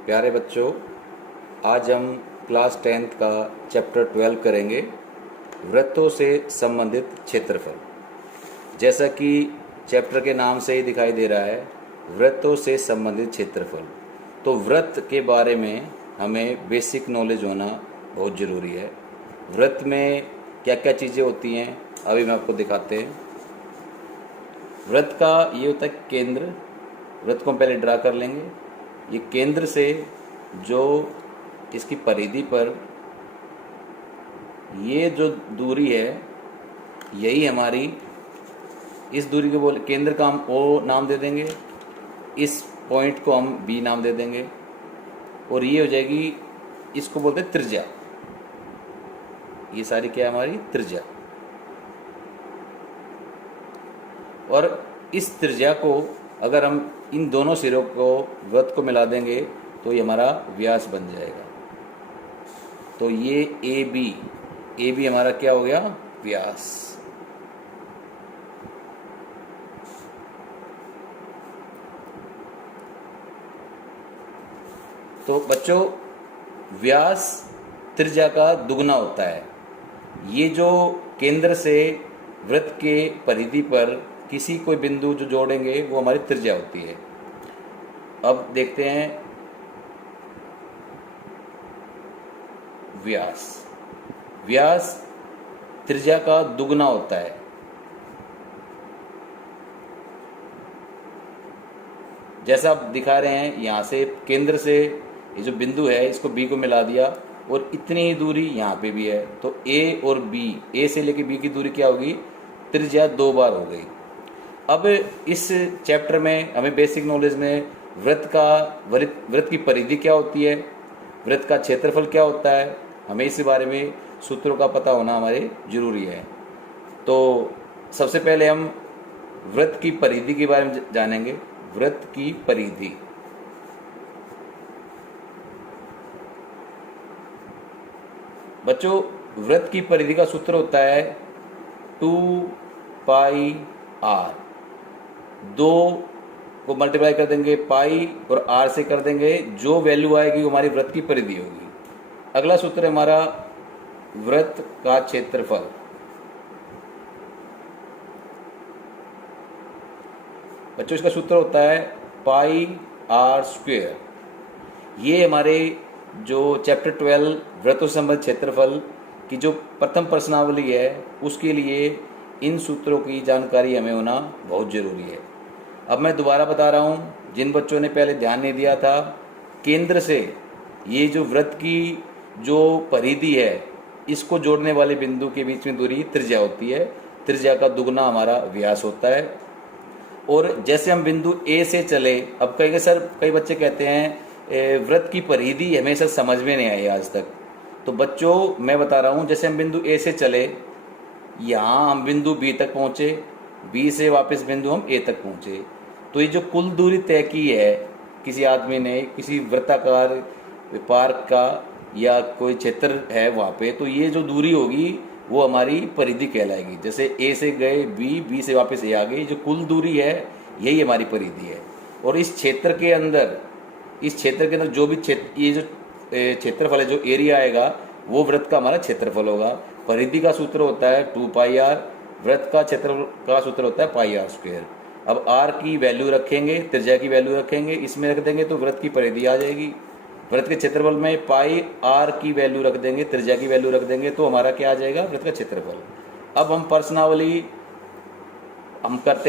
प्यारे बच्चों, आज हम क्लास 10th का चैप्टर 12 करेंगे, वृत्तों से संबंधित क्षेत्रफल। जैसा कि चैप्टर के नाम से ही दिखाई दे रहा है, वृत्तों से संबंधित क्षेत्रफल। तो वृत्त के बारे में हमें बेसिक नॉलेज होना बहुत ज़रूरी है। वृत्त में क्या क्या चीज़ें होती हैं अभी मैं आपको दिखाते हैं। वृत्त का ये होता है केंद्र। वृत्त को हम पहले ड्रा कर लेंगे। ये केंद्र से जो इसकी परिधि पर ये जो दूरी है, यही हमारी, इस दूरी को बोले केंद्र का हम ओ नाम दे देंगे, इस पॉइंट को हम बी नाम दे देंगे, और ये हो जाएगी, इसको बोलते हैं त्रिज्या। ये सारी क्या है, हमारी त्रिज्या। और इस त्रिज्या को अगर हम इन दोनों सिरों को वृत्त को मिला देंगे तो ये हमारा व्यास बन जाएगा। तो ये ए बी हमारा क्या हो गया, व्यास। तो बच्चों, व्यास त्रिज्या का दुगना होता है। ये जो केंद्र से वृत्त के परिधि पर किसी कोई बिंदु जो जोड़ेंगे वो हमारी त्रिज्या होती है। अब देखते हैं व्यास। व्यास त्रिज्या का दुगना होता है। जैसा आप दिखा रहे हैं, यहां से केंद्र से ये जो बिंदु है इसको बी को मिला दिया, और इतनी ही दूरी यहाँ पे भी है। तो ए और बी, ए से लेके बी की दूरी क्या होगी, त्रिज्या 2 बार हो गई। अब इस चैप्टर में हमें बेसिक नॉलेज में वृत्त की परिधि क्या होती है, वृत्त का क्षेत्रफल क्या होता है, हमें इस बारे में सूत्रों का पता होना हमारे जरूरी है। तो सबसे पहले हम वृत्त की परिधि के बारे में जानेंगे। वृत्त की परिधि, बच्चों, वृत्त की परिधि का सूत्र होता है 2 πr। 2 को मल्टीप्लाई कर देंगे पाई और आर से कर देंगे, जो वैल्यू आएगी वो हमारी वृत्त की परिधि होगी। अगला सूत्र है हमारा वृत्त का क्षेत्रफल। बच्चों, इसका सूत्र होता है πr²। ये हमारे जो चैप्टर 12 वृत्तों से संबंधित क्षेत्रफल की जो प्रथम प्रश्नावली है, उसके लिए इन सूत्रों की जानकारी हमें होना बहुत जरूरी है। अब मैं दोबारा बता रहा हूँ, जिन बच्चों ने पहले ध्यान नहीं दिया था, केंद्र से ये जो वृत्त की जो परिधि है, इसको जोड़ने वाले बिंदु के बीच में दूरी त्रिज्या होती है। त्रिज्या का दुगना हमारा व्यास होता है। और जैसे हम बिंदु ए से चले, अब कहेंगे सर, कई बच्चे कहते हैं वृत्त की परिधि हमें सर समझ में नहीं आई आज तक। तो बच्चों, मैं बता रहा हूँ, जैसे हम बिंदु ए से चले, यहाँ हम बिंदु बी तक पहुँचे, बी से वापस बिंदु हम ए तक पहुँचे, तो ये जो कुल दूरी तय की है किसी आदमी ने, किसी वृत्ताकार पार्क का या कोई क्षेत्र है वहाँ पे, तो ये जो दूरी होगी वो हमारी परिधि कहलाएगी। जैसे ए से गए बी, बी से वापस ए आ गई, जो कुल दूरी है यही हमारी परिधि है। और इस क्षेत्र के अंदर जो भी ये जो क्षेत्रफल है, जो एरिया आएगा, वो वृत्त का हमारा क्षेत्रफल होगा। परिधि का सूत्र होता है 2 πr, वृत्त का क्षेत्रफल का सूत्र होता है πr²। अब r की वैल्यू रखेंगे, त्रिज्या की वैल्यू रखेंगे, इसमें रख देंगे तो वृत्त की परिधि आ जाएगी। वृत्त के क्षेत्रफल में πr की वैल्यू रख देंगे, त्रिज्या की वैल्यू रख देंगे, तो हमारा क्या आ जाएगा, वृत्त का क्षेत्रफल। अब हम प्रश्नावली हम करते हैं।